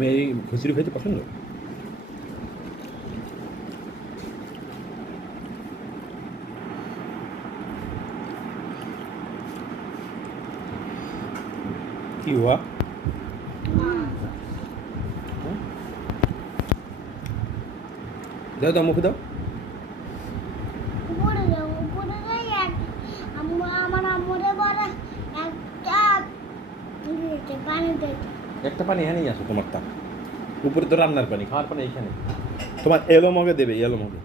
তুমি এই খিচুড়ি খেতে পছন্দ? কি हुआ? দাও দাও মুখে দাও। উপরে যাও, উপরে যাই আমার আম্মুরে বলে একটা পানি দিতে। একটা পানি এখানেই আছে তোমার তা। উপরে তো রান্নার পানি, খাওয়ার পানি এখানে। তোমার এলো মগে দেবে, এলো মগে।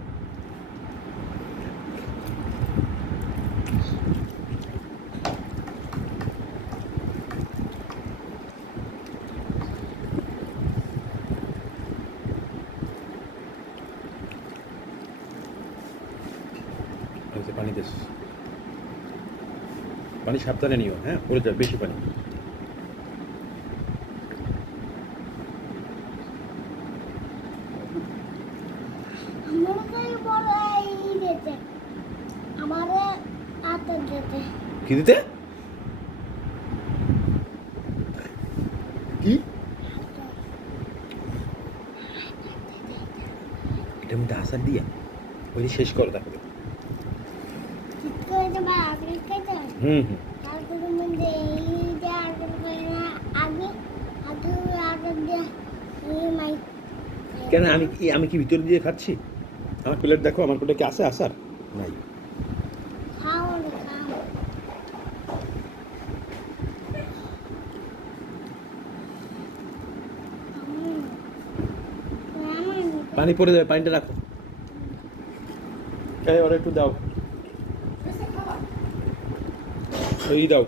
পানি দেশ, পানি সাবধানে নিও, হ্যাঁ পড়ে যাবে বেশি পানি। আমারে বড় এই দিতে, আমারে আতর দিতে। কি দিতে? কি এটার মধ্যে আচার দিয়া ওই শেষ করো তারপরে। ঠিক করে দেবা আগে খেতে। হুম হুম। তারপরে মধ্যে এই যে আতর করে না আগে আতর দিয়ে এই মাই। কেন আমি কি ভিতর দিয়ে খাচ্ছি? আমার প্লেট দেখো, আমার প্লেটে কি আছে আচার? নাই। খাও না খাও। পানি পড়ে যাবে, পানিটা রাখো। এই ওরা একটু দাও, এই দাও।